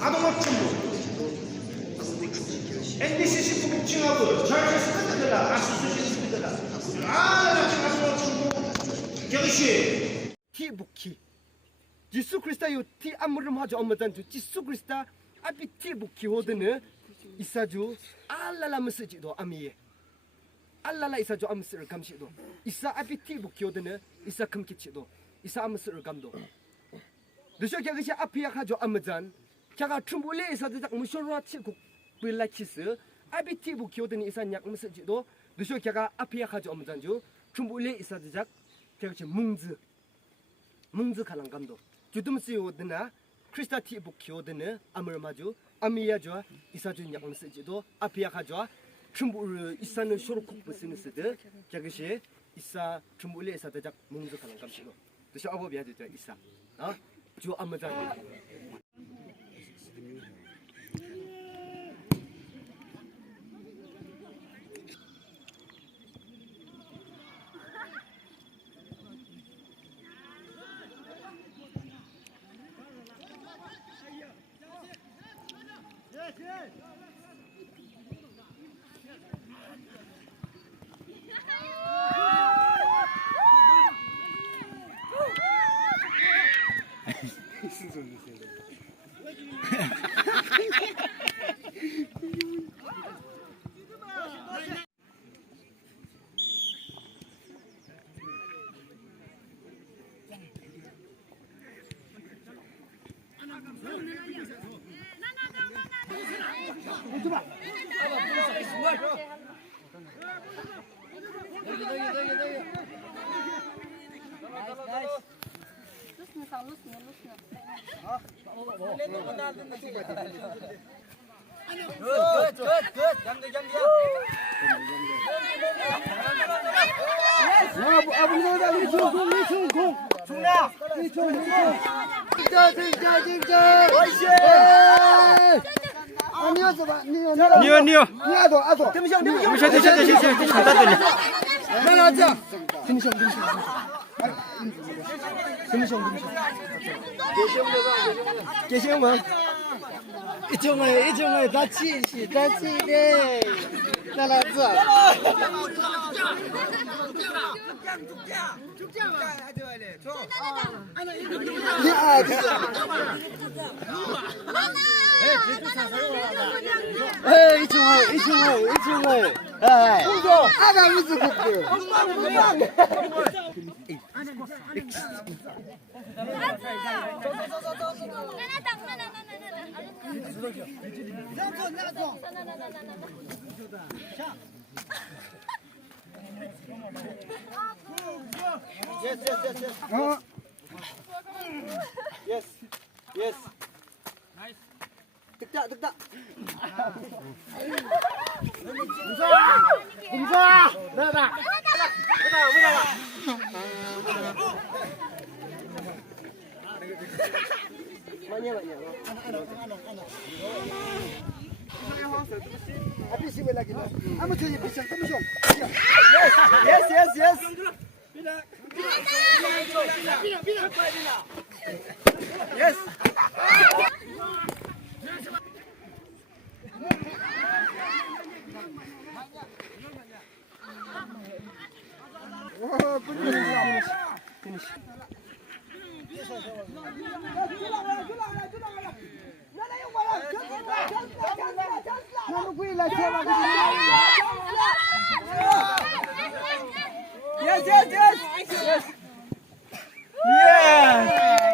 아동학 정보 NBC 북칭하고 저희 스탠드들라 아수수진 스탠드들라 아동학 정보 여기시 티부키 지수 크리스타요 티 아무름 하죠 엄마단주 지수 크리스타 아피 티부키 호드는 이사주 알랄라 무스지도 아미에 알랄라 이사주 암스를 감시도 이사 아피 티부키 호드는 이사 금키치도 이사 암스를 감도 너셔 겨것이 앞이 약하죠 암잔 제가 춤불레 이사도 딱 무쇼라 치고 빌라치스 아피 티부키 호드는 이사 약 무스지도 너셔 제가 앞이 약하죠 암잔주 춤불레 이사도 작 겨것이 뭉즈 칼랑감도 주둠스요드나 크리스타티 부키오드네 아물마주 아미야주와 이사준 약음스지도 아피야카주와 춤부르 이사는 쇼르쿡 부스니스드 저것이 이사 춤불레 이사드작 뭉즈 칼랑감시고 그래서 아버비야주 이사 주 아무자 니어 아도 계시오마 이종을 다치네 나라자 이종을 아가 무슨 국들 Yes. Nice. 득다. 금사. 나다. Mana. Habis sih lagi. Amu jadi pisang temusong. Yes. Yes. Oh, finish. Yes.